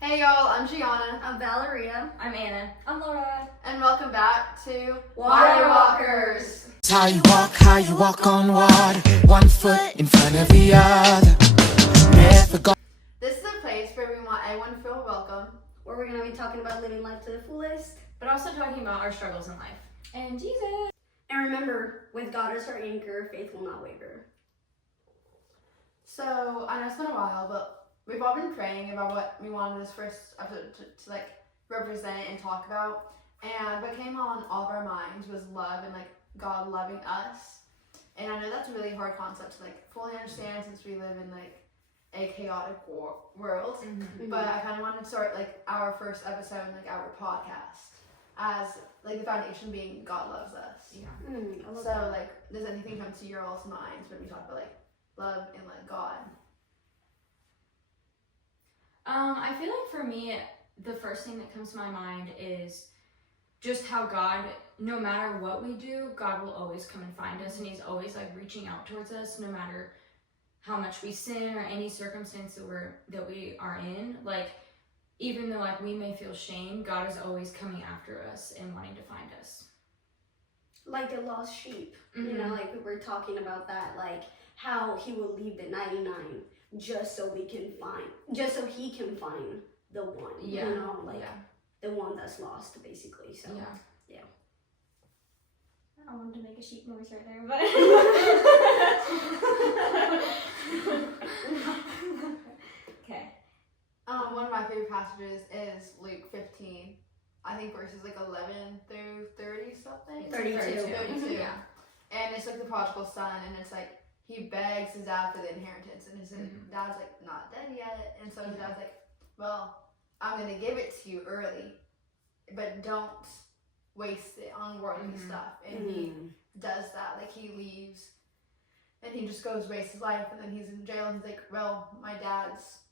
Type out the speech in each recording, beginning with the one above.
Hey y'all, I'm Gianna. I'm Valeria. I'm Anna. I'm Laura. And welcome back to Water Walkers. It's how you walk on water, one foot in front of the other. Never go. This is a place where we want everyone to feel welcome. Where we're going to be talking about living life to the fullest. But also talking about our struggles in life. And Jesus. And remember, with God as our anchor, faith will not waver. So, I know it's been a while, but we've all been praying about what we wanted this first episode to represent and talk about. And what came on all of our minds was love and God loving us. And I know that's a really hard concept to fully understand since we live in a chaotic world. Mm-hmm. But I kind of wanted to start our first episode, our podcast, as the foundation being God loves us. Yeah. I love So that. does anything come to your all's minds when we talk about love and God? I feel like for me, the first thing that comes to my mind is just how God, no matter what we do, God will always come and find us, and He's always reaching out towards us, no matter how much we sin or any circumstance that we are in. Even though we may feel shame, God is always coming after us and wanting to find us. Like the lost sheep. Mm-hmm. You know, we were talking about that, how He will leave the 99 just so he can find the one. Yeah. You know, yeah. the one that's lost, basically. So Yeah. I wanted to make a sheep noise right there, but okay. One of my favorite passages is Luke 15. I think verses 11 through 30 something. 32. Yeah. And it's the prodigal son, and it's he begs his dad for the inheritance, and his dad's not dead yet, and so his dad's well, I'm gonna give it to you early, but don't waste it on worldly stuff. And he does that. He leaves, and he just goes waste his life, and then he's in jail, and he's well, my dad's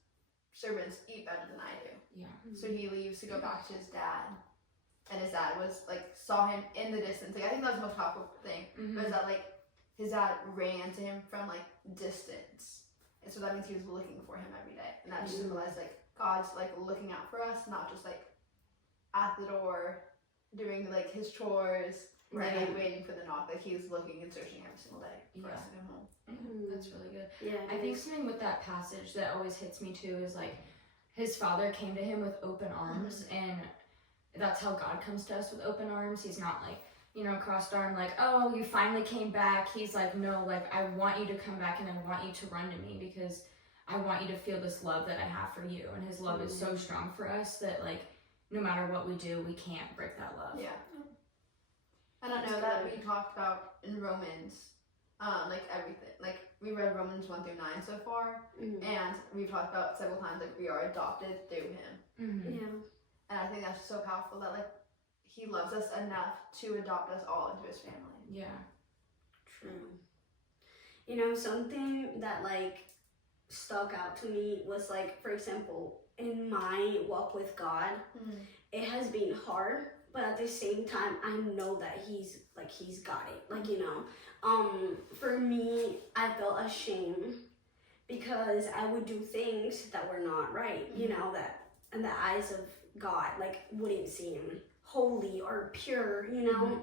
servants eat better than I do. Yeah. So he leaves to go back to his dad, and his dad was saw him in the distance. I think that was the most powerful thing. Mm-hmm. Was that his dad ran to him from distance, and so that means he was looking for him every day, and that just symbolized God's looking out for us, not just at the door doing his chores, Right. and waiting for the knock. He's looking and searching every single day for us to come home. Mm-hmm. That's really good. Yeah. I think something with that passage that always hits me too is his father came to him with open arms, and that's how God comes to us, with open arms. He's not crossed arm, oh, you finally came back. He's no, I want you to come back, and I want you to run to me because I want you to feel this love that I have for you. And his love is so strong for us that no matter what we do, we can't break that love. Yeah. And I know that we talked about in Romans, everything. We read Romans 1 through 9 so far, and we've talked about several times we are adopted through Him. Mm-hmm. Yeah. And I think that's so powerful that He loves us enough to adopt us all into His family. Yeah. True. Something that stuck out to me was for example, in my walk with God, it has been hard, but at the same time I know that he's got it. For me, I felt ashamed because I would do things that were not right, that in the eyes of God wouldn't seem holy or pure,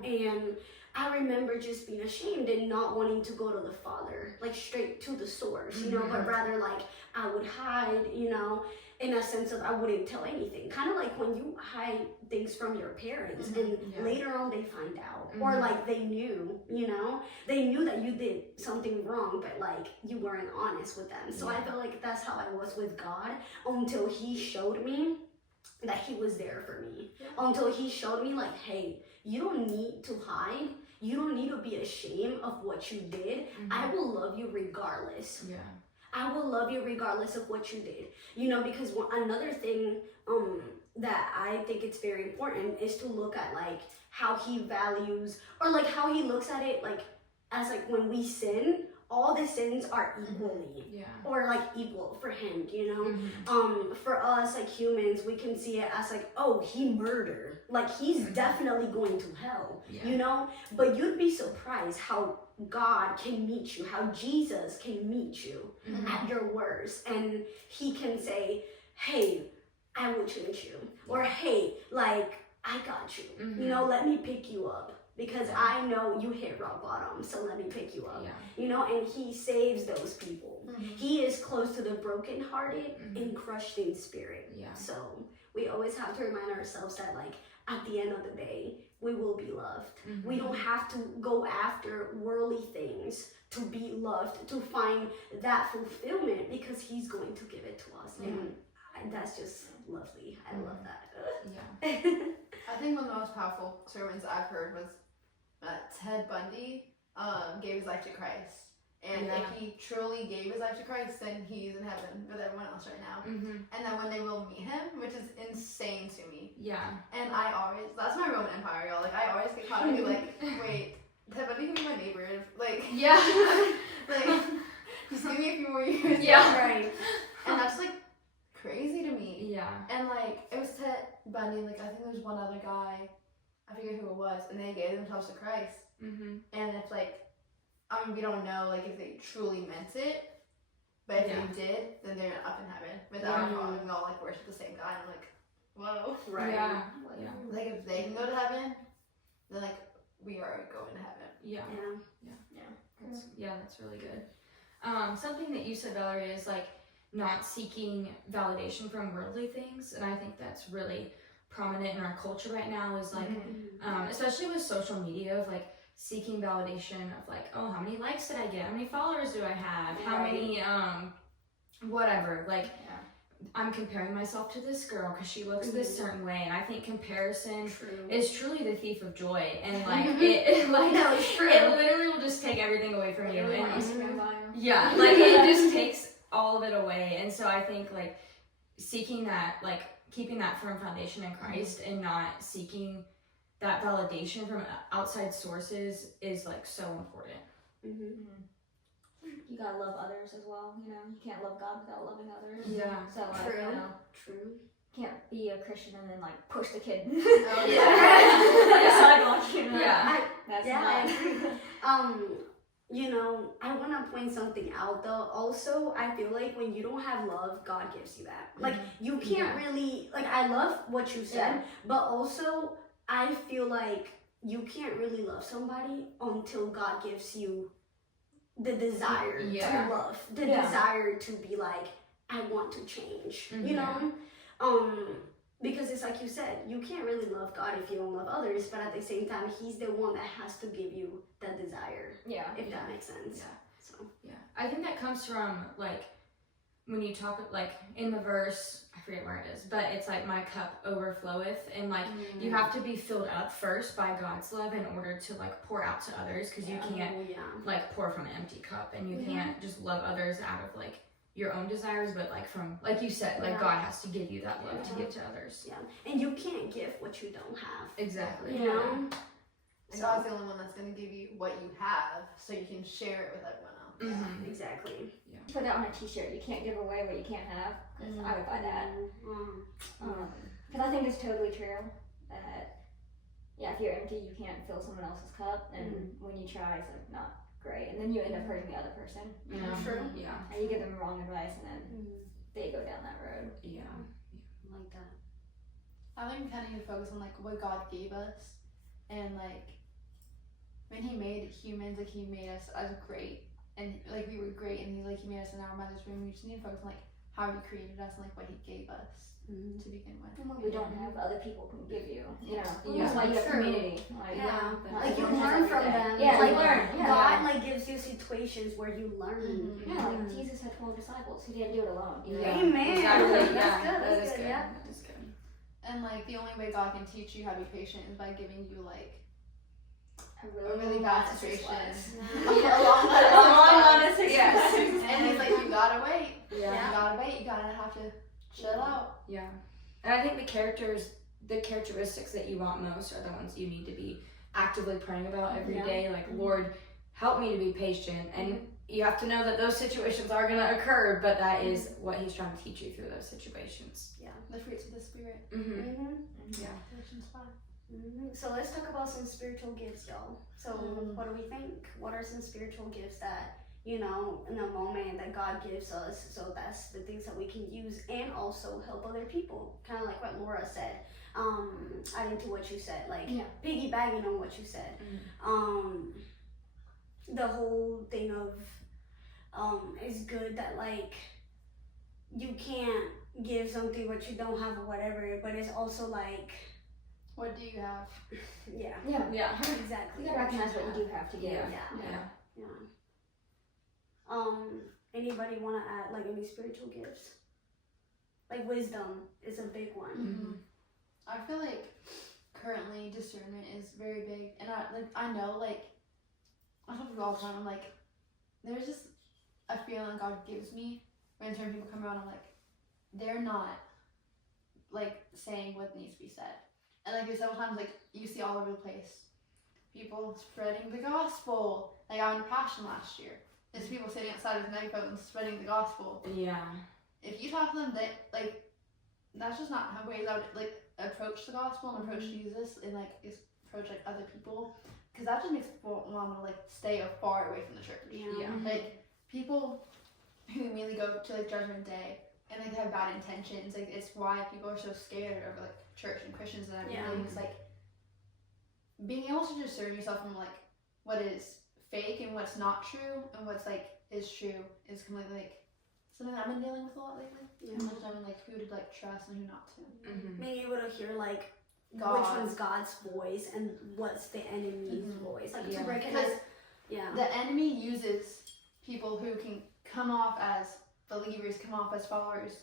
and I remember just being ashamed and not wanting to go to the Father, straight to the source, but rather I would hide, in a sense of I wouldn't tell anything. Kind of when you hide things from your parents and later on they find out, or they knew, they knew that you did something wrong, but you weren't honest with them. So I feel that's how I was with God until He showed me that He was there for me. Until He showed me hey, you don't need to hide. You don't need to be ashamed of what you did. I will love you regardless. Yeah. I will love you regardless of what you did. Because another thing that I think it's very important is to look at how He values, or how He looks at it as when we sin, all the sins are equally or equal for Him, for us humans, we can see it as oh, he murdered, he's definitely going to hell, but you'd be surprised how God can meet you, how Jesus can meet you at your worst, and He can say, hey, I will change you. Or, hey, like, I got you. Mhm. You know, let me pick you up. Because Yeah. I know you hit rock bottom, so let me pick you up. Yeah. You know, and he saves those people. He is close to the brokenhearted and crushed in spirit. Yeah. So we always have to remind ourselves that, like, at the end of the day, we will be loved. We don't have to go after worldly things to be loved, to find that fulfillment, because he's going to give it to us. And that's just lovely. I love that. Yeah. I think one of the most powerful sermons I've heard was Ted Bundy gave his life to Christ. And Yeah. if he truly gave his life to Christ, then he's in heaven with everyone else right now. Mhm. And then one day we'll meet him, which is insane to me. Yeah. And that's my Roman Empire, y'all. Like, I always get caught up in like, wait, Ted Bundy could be my neighbor. Like, Yeah. like, just give me a few more years. Yeah. Right. And that's like crazy to me. Yeah. And like, it was Ted Bundy, like, I think there was one other guy, I forget who it was, and they gave themselves to Christ. Mhm. And if like, I mean, we don't know like if they truly meant it, but if Yeah. they did, then they're up in heaven without having all like worship the same God. I'm like, whoa. Right. Yeah. Yeah. Like, if they can go to heaven, then like we are going to heaven. Yeah. Yeah. That's really good. Something that you said, Valerie, is like not seeking validation from worldly things, and I think that's really prominent in our culture right now. Is like, especially with social media, of like seeking validation of like, oh, how many likes did I get? How many followers do I have? How many whatever. Like, I'm comparing myself to this girl because she looks this certain way, and I think comparison True. is truly the thief of joy, and like it like No, it's true. it literally will just take everything away from you. My And Instagram bio. yeah, like it just takes all of it away. And so I think like seeking that, like keeping that firm foundation in Christ and not seeking that validation from outside sources is like so important. You gotta love others as well. You know, you can't love God without loving others. Yeah. So like, you know, True. can't be a Christian and then like push the kid. Oh, Yeah. Sidewalk, you know? Yeah. That's Yeah, I not. agree. You know, I want to point something out though. Also, I feel like when you don't have love, God gives you that. Like, you can't really, like, I love what you said, but also, I feel like you can't really love somebody until God gives you the desire Yeah. to love, the Yeah. desire to be like, I want to change, you Mhm. know? Because it's like you said, you can't really love God if you don't love others, but at the same time, He's the one that has to give you that desire, Yeah. if that makes sense. Yeah. So. Yeah, I think that comes from like when you talk like in the verse, I forget where it is, but it's like my cup overfloweth, and like you have to be filled up first by God's love in order to like pour out to others, because you can't Oh, yeah. like pour from an empty cup, and you can't just love others out of like your own desires, but like from, like you said, like Yeah. God has to give you that love to give to others. Yeah. And you can't give what you don't have. Exactly. You know? And God's the only one that's going to give you what you have so you can share it with everyone else. Mhm. Exactly. Put that on a t-shirt. You can't give away what you can't have. 'Cause I would buy that. Because I think it's totally true that, yeah, if you're empty, you can't fill someone else's cup. And when you try, it's like not great. And then you end up hurting the other person. You know? True. Yeah. And you give them wrong advice and then they go down that road. Yeah. Like that. I think we kind of need to focus on like what God gave us, and like when He made humans, like He made us as great, and like we were great, and He made us in our mother's womb. We just need to focus on like how He created us and like what He gave us to begin with. And what we don't have, other people can give you. You know, Yeah. that's why you have True. community. Like, Yeah. not Like you everyone has learn from everything. them. Yeah, like, you learn. Yeah. God like gives you situations where you learn. Yeah, like Jesus had 12 disciples. He didn't do it alone. You know? Yeah. Amen. Exactly. That's Yeah. good. That That's is good. good. Yeah. That is good. And like the only way God can teach you how to be patient is by giving you like A a really bad situation. Yeah. Along Along with Yes. And He's like, you gotta wait. Yeah. You gotta wait. You gotta have to chill out. Yeah. And I think the characteristics that you want most are the ones you need to be actively praying about every day. Like, Lord, help me to be patient. And you have to know that those situations are going to occur, but that is what He's trying to teach you through those situations. The fruits of the Spirit. Mm-hmm. Yeah. Galatians 5. So let's talk about some spiritual gifts, y'all. So what do we think? What are some spiritual gifts that you know, in the moment that God gives us. So that's the things that we can use and also help other people. Kind of like what Laura said. Adding to what you said, like piggybacking on what you said. The whole thing of it's good that like you can't give something what you don't have or whatever, but it's also like, what do you have? yeah, Yeah. exactly. You gotta recognize what you do have to give. Yeah. Anybody want to add like any spiritual gifts? Like wisdom is a big one. I feel like currently discernment is very big, and I know like I tell people all the time. I'm like, there's just a feeling God gives me when certain people come around. I'm like, they're not like saying what needs to be said, and like there's several times like you see all over the place people spreading the gospel. Like I went to Passion last year. There's people sitting outside with megaphones spreading the gospel. Yeah. If you talk to them, they like that's just not how ways I would like approach the gospel and approach Jesus and like approach like other people, because that just makes people want to like stay far away from the church. Yeah. Like people who immediately go to like Judgment Day and like have bad intentions. Like it's why people are so scared of like church and Christians and everything. It's like being able to discern yourself from like what is fake and what's not true and what's like is true is completely like something that I've been dealing with a lot lately. Understanding like who to like trust and who not to. Being able to hear like God. which one's God's voice and what's the enemy's voice. Like to recognize. The enemy uses people who can come off as believers, come off as followers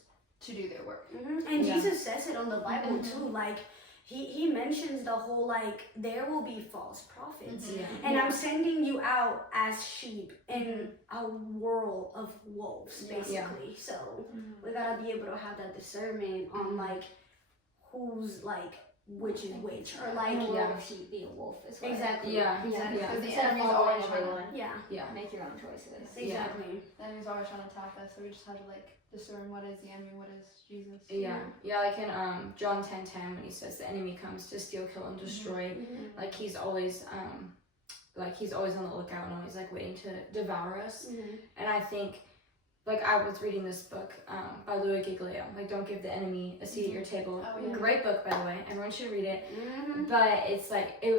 to do their work. And Jesus says it on the Bible too. Like he mentions the whole like there will be false prophets, and I'm sending you out as sheep in a world of wolves, basically. So we gotta be able to have that discernment on like who's like which is which, or like And a lot of sheep be a wolf as well. exactly. Because the Instead of enemy's following always trying everyone, Yeah. make your own choices. Exactly. the enemy's always trying to attack us, so we just have to like discern what is the enemy and what is Jesus. Yeah, like in John 10:10 when he says the enemy comes to steal, kill, and destroy. Like he's always on the lookout and always like waiting to devour us. And I think, like I was reading this book by Louis Giglio, like Don't Give the Enemy a Seat at Your Table. Great book, by the way. Everyone should read it. But it's like I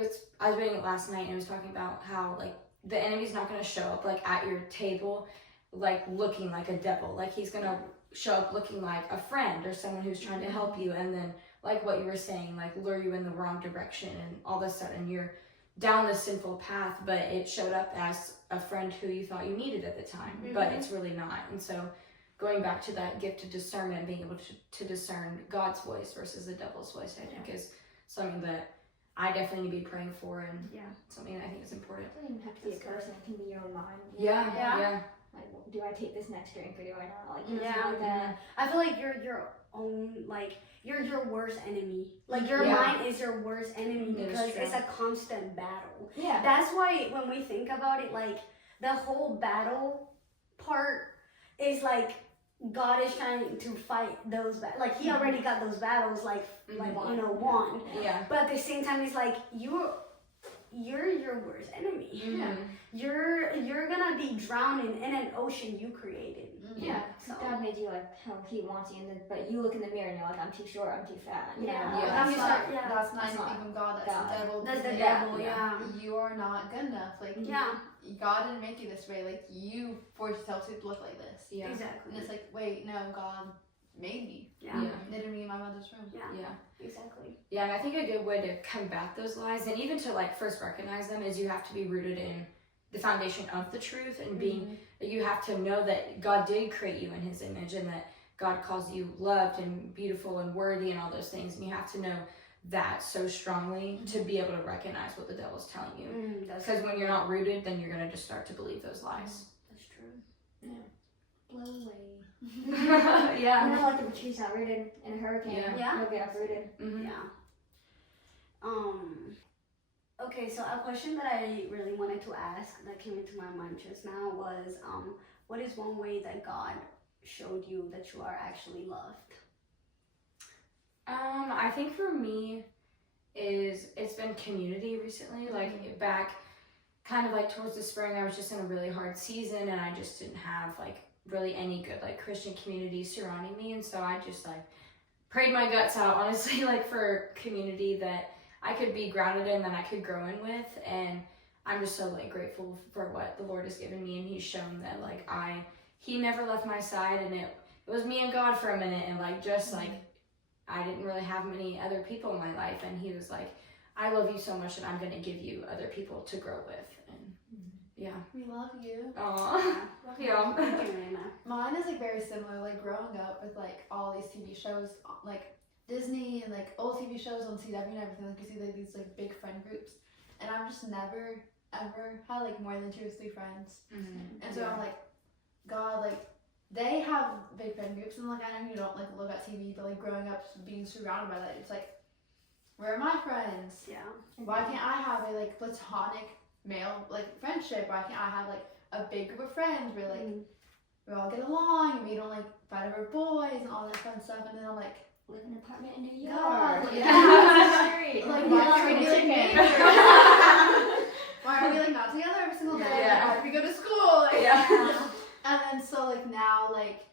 was reading it last night and it was talking about how like the enemy's not going to show up like at your table like looking like a devil. Like he's going to show up looking like a friend or someone who's trying to help you, and then like what you were saying, like lure you in the wrong direction, and all of a sudden you're down this sinful path, but it showed up as a friend who you thought you needed at the time, but it's really not. And so going back to that gift of discernment, being able to discern God's voice versus the devil's voice, I think is something that I definitely need to be praying for, and something that I think is important. It doesn't even have to be a person, it can be your own mind. Yeah. Like, do I take this next drink or do I not? Like, like that. I feel like you're your own, like, you're your worst enemy. Like, your mind is your worst enemy because it's a constant battle. Yeah. That's why when we think about it, like, the whole battle part is like, God is trying to fight those like he already got those battles like won. Yeah. But at the same time, it's like you're your worst enemy. You're gonna be drowning in an ocean you created. Yeah, So God made you like how He wants you, but you look in the mirror and you're like, I'm too short, I'm too fat. You know? That's not That's anything not from God. That's God. the devil. that's the Yeah. devil. Yeah. You are not good enough. Like God didn't make you this way. Like you forced yourself to look like this. Yeah. Exactly. And it's like, wait, no, God made me. Yeah. Knitted me in my mother's womb. Yeah. Exactly. Yeah, and I think a good way to combat those lies, and even to like first recognize them, is you have to be rooted in the foundation of the truth, and being you have to know that God did create you in His image, and that God calls you loved and beautiful and worthy and all those things, and you have to know that so strongly to be able to recognize what the devil's telling you. Because when you're not rooted, then you're gonna just start to believe those lies. That's true. Blow away. Yeah. You know, like if a tree's not rooted in a hurricane, Yeah. it'll get uprooted. Yeah. Okay, so a question that I really wanted to ask that came into my mind just now was, what is one way that God showed you that you are actually loved? I think for me it's been community recently. Like back kind of like towards the spring, I was just in a really hard season, and I just didn't have like really any good like Christian community surrounding me, and so I just like prayed my guts out, honestly, like for community that I could be grounded in, that I could grow in with. And I'm just so like grateful for what the Lord has given me, and He's shown that like He never left my side, and it was me and God for a minute, and like just like I didn't really have many other people in my life, and He was like, I love you so much, and I'm gonna give you other people to grow with. And yeah. We love you. Aww. Love y'all. Thank you, Raina. Mine is like very similar, like growing up with like all these TV shows, like Disney and like old TV shows on CW and everything. Like you see like these like big friend groups, and I've just never ever had like more than 2 or 3 friends. Mm-hmm. And so I'm like, God, like they have big friend groups, and like I know you don't like look at TV, but like growing up being surrounded by that, it's like, where are my friends? Yeah. Why can't I have a like platonic male like friendship? Why can't I have like a big group of friends where like we all get along and we don't like fight over boys and all that fun stuff? And then I'm like, Live in an apartment in New God, York. like, Yeah. like We why love can't we fried be like chicken. neighbors? Why are we like not together every single day? Yeah. Why do we go to school? Like, Yeah. And then so like now like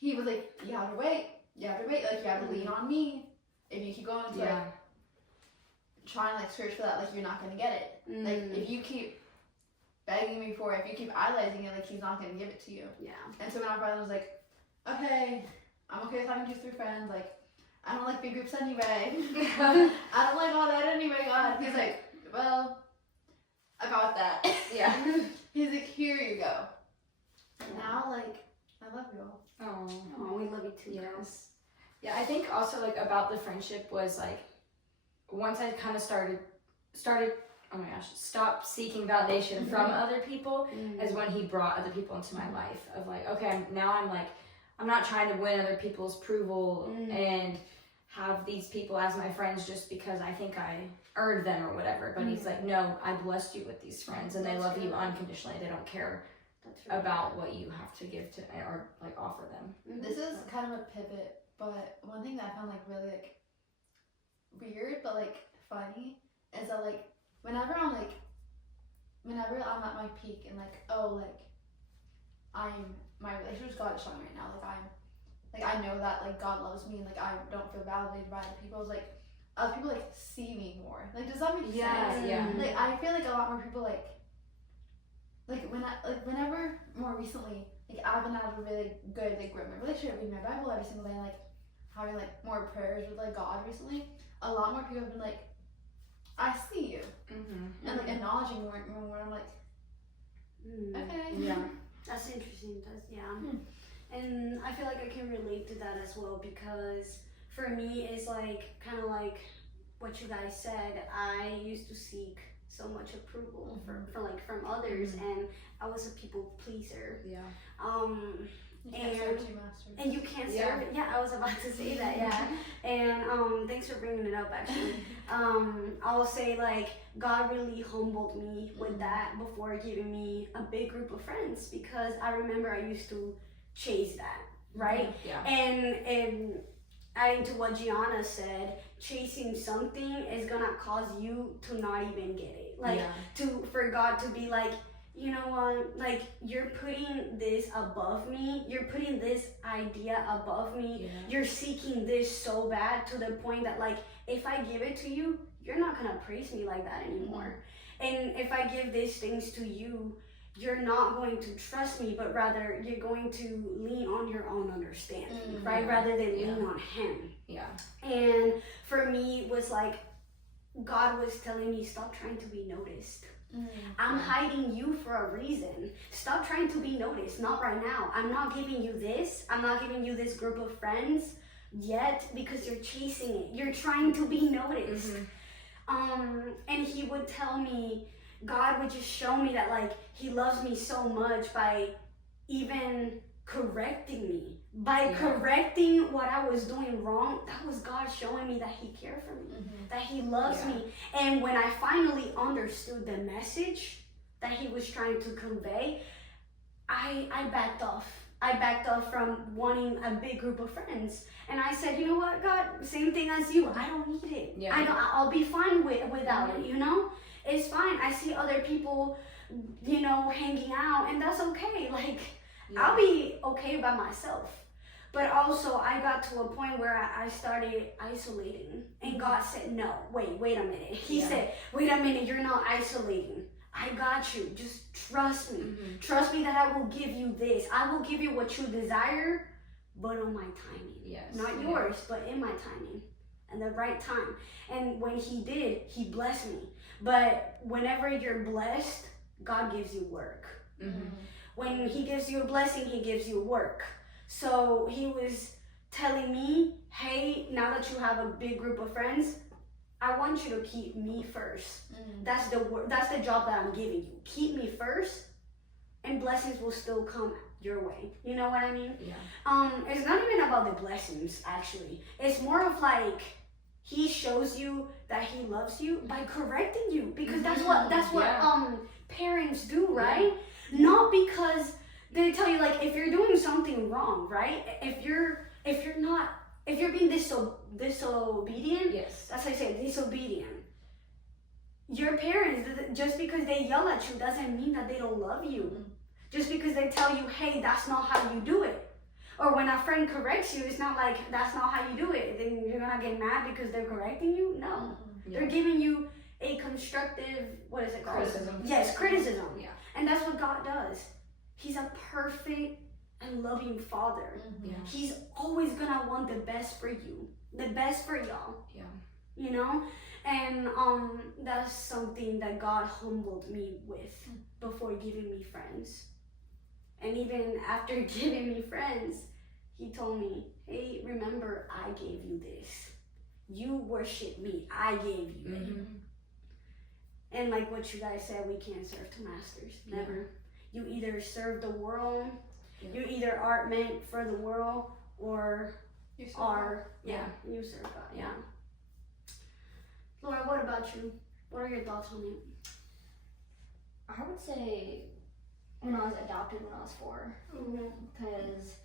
he was like, you have to wait, like you have to lean on me. If you keep going to like trying to like search for that, like you're not gonna get it. Like if you keep begging me for it, if you keep idolizing it, like He's not gonna give it to you. Yeah. And so when I finally was like, okay, I'm okay with having 2 or 3 friends, like I don't like big groups anyway. I don't like all that anyway, God. He's like, well, I got that. Yeah. He's like, here you go. Now like I love you all. Oh, we love you too. Yes. Yeah, I think also like about the friendship was like once I kind of started oh my gosh, stopped seeking validation from other people is when He brought other people into my life of like, okay, now I'm not trying to win other people's approval and have these people as my friends just because I think I earned them or whatever. But He's like, no, I blessed you with these friends, and they love you unconditionally. They don't care about what you have to give to or like offer them. This is kind of a pivot, but one thing that I found like really like weird but like funny is that like whenever I'm at my peak and like, oh, like my relationship with God is strong right now, like I know that like God loves me and like I don't feel validated by other people. It's like other people like see me more. Like does that make sense? Yeah. Like I feel like a lot more people like whenever more recently, like I've been out of a really good like growing my relationship, reading my Bible every single day, and like having like more prayers with like God recently. A lot more people have been like, I see you, and like acknowledging more when I'm like, okay, Yeah. That's interesting. And I feel like I can relate to that as well, because for me it's like kind of like what you guys said. I used to seek so much approval for like from others, and I was a people pleaser. Yeah. you can't serve 2 masters. And you can't serve it. Yeah, I was about to say that. Yeah. And thanks for bringing it up. Actually, I'll say like God really humbled me with that before giving me a big group of friends, because I remember I used to chase that, right? Yeah. And adding to what Gianna said, chasing something is gonna cause you to not even get it. Like for God to be like, you know what, like you're putting this above me, you're putting this idea above me, you're seeking this so bad to the point that like if I give it to you, you're not gonna praise me like that anymore. And if I give these things to you, you're not going to trust me, but rather you're going to lean on your own understanding, right? Rather than lean on Him. Yeah. And for me, it was like God was telling me, stop trying to be noticed. I'm hiding you for a reason. Stop trying to be noticed. Not right now. I'm not giving you this. I'm not giving you this group of friends yet because you're chasing it. You're trying to be noticed. And He would tell me, God would just show me that like He loves me so much by even correcting me. By correcting what I was doing wrong, that was God showing me that He cared for me, that He loves me. And when I finally understood the message that He was trying to convey, I backed off. I backed off from wanting a big group of friends. And I said, you know what, God, same thing as you. I don't need it. I'll be fine without it, you know? it's fine. I see other people, you know, hanging out, and that's okay. Like, I'll be okay by myself. But also, I got to a point where I started isolating, and God said, no, wait a minute. He said, wait a minute, you're not isolating. I got you. Just trust me. Trust me that I will give you this. I will give you what you desire, but on my timing. Yes. Not yours, but in my timing. And the right time. And when he did, he blessed me. But whenever you're blessed, God gives you work. When he gives you a blessing, he gives you work. So he was telling me, hey, now that you have a big group of friends, I want you to keep me first. That's the job that I'm giving you. Keep me first, and blessings will still come your way. You know what I mean? Yeah. It's not even about the blessings, actually. It's more of like, he shows you that he loves you by correcting you, because that's what parents do, right? Not because they tell you, like, if you're doing something wrong, right? If you're being disobedient, Yes. that's how I say it, disobedient. Your parents, just because they yell at you doesn't mean that they don't love you. Just because they tell you, hey, that's not how you do it. Or when a friend corrects you, it's not like, that's not how you do it. Then you're gonna get mad because they're correcting you? No. Yeah. They're giving you a constructive, what is it called? Criticism. Yes, criticism. Yeah. And that's what God does. He's a perfect and loving father. Yeah. He's always gonna want the best for you. The best for y'all. Yeah. You know? And that's something that God humbled me with before giving me friends. And even after giving me friends, he told me, hey, remember, I gave you this. You worship me. I gave you it. And like what you guys said, we can't serve two masters. Never. You either serve the world, you either are meant for the world, or you serve God. Yeah. Laura, what about you? What are your thoughts on it? I would say when I was adopted when I was 4, because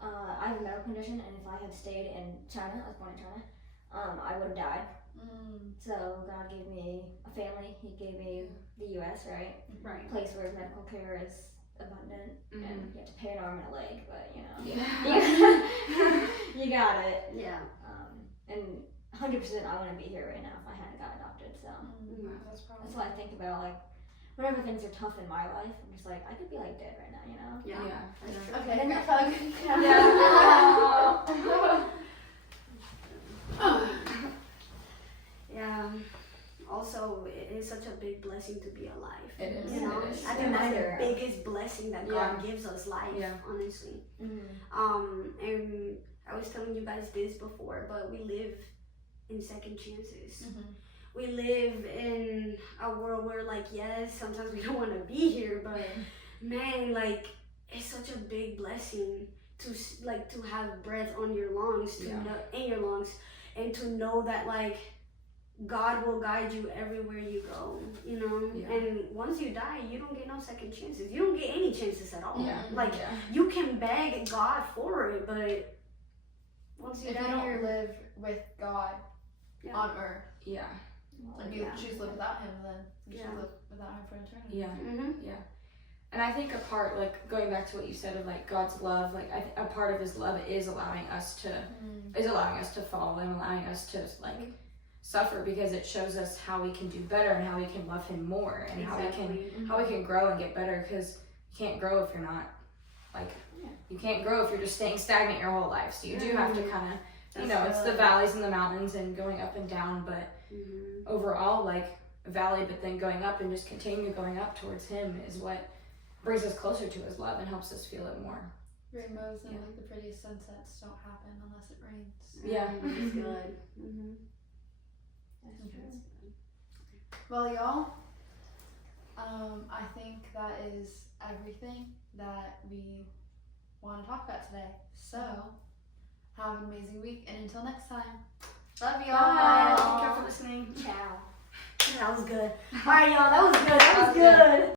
I have a medical condition, and if I had stayed in China, I was born in China, I would have died. So God gave me a family. He gave me the U.S., right? Right. A place where medical care is abundant, and you have to pay an arm and a leg, but you know, Yeah. you got it. Yeah. And 100% I wouldn't be here right now if I hadn't got adopted. So that's what I think about, like, whenever things are tough in my life, I'm just like, I could be like dead right now, you know? Yeah. That's true. Okay, give me a hug. Yeah. Also, it is such a big blessing to be alive. It is. You know, It is. I think that's the Yeah. biggest blessing that God gives us, life. Yeah. Honestly. Mm-hmm. And I was telling you guys this before, but we live in second chances. We live in a world where, like, yes, sometimes we don't want to be here, but man, like, it's such a big blessing to have breath on your lungs, in your lungs, and to know that, like, God will guide you everywhere you go, you know? Yeah. And once you die, you don't get no second chances. You don't get any chances at all. Yeah. Like, you can beg God for it, but once you If die, you don't you're... live with God on earth, Yeah. if you choose to live without him, then you should Yeah. live without him for eternity. Yeah. And I think a part, like, going back to what you said of, like, God's love, like, a part of his love is allowing us to fall and allowing us to, like, suffer, because it shows us how we can do better and how we can love him more, and how we can grow and get better, because you can't grow if you're not, like, you can't grow if you're just staying stagnant your whole life. So you do have to kind of, you know, it's the valleys and the mountains and going up and down, but overall, like, a valley, but then going up and just continue going up towards him is what brings us closer to his love and helps us feel it more. Rainbows and like the prettiest sunsets don't happen unless it rains. Yeah. It's good. That's true. Well, y'all, I think that is everything that we want to talk about today. So, have an amazing week, and until next time, love y'all. Bye. Thank you for listening. Ciao. That was good. All right, y'all. That was good.